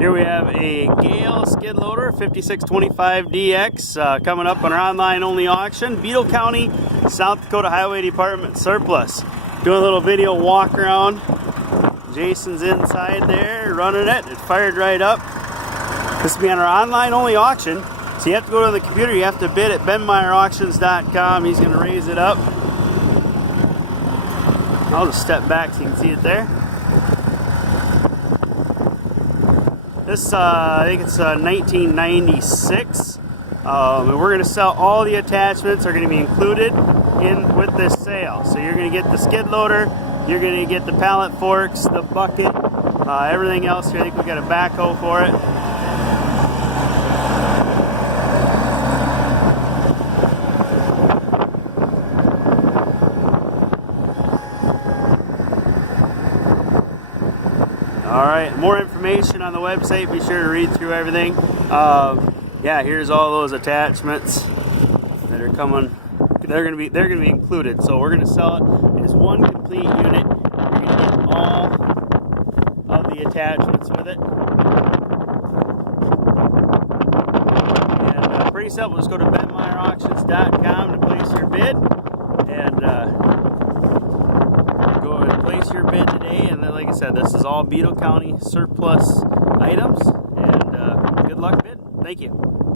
Here we have a Gehl skid loader 5625DX coming up on our online only auction. Beadle County, South Dakota Highway Department surplus. Doing a little video walk around. Jason's inside there running it. It fired right up. This will be on our online only auction. So you have to go to the computer, you have to bid at benmeyerauctions.com. He's going to raise it up. I'll just step back so you can see it there. This, I think it's 1996. And we're going to sell all the attachments are going to be included in with this sale. So you're going to get the skid loader, you're going to get the pallet forks, the bucket, everything else here. I think we got a backhoe for it. Alright, more information on the website. Be sure to read through everything. Yeah, here's all those attachments that are coming. They're gonna be included. So we're gonna sell it as one complete unit. You're gonna get all of the attachments with it. And pretty simple. Just go to benmeyerauctions.com to place your bid. And go and place your bid today. And then, like I said, this is all Beadle County surplus items. And good luck bidding. Thank you.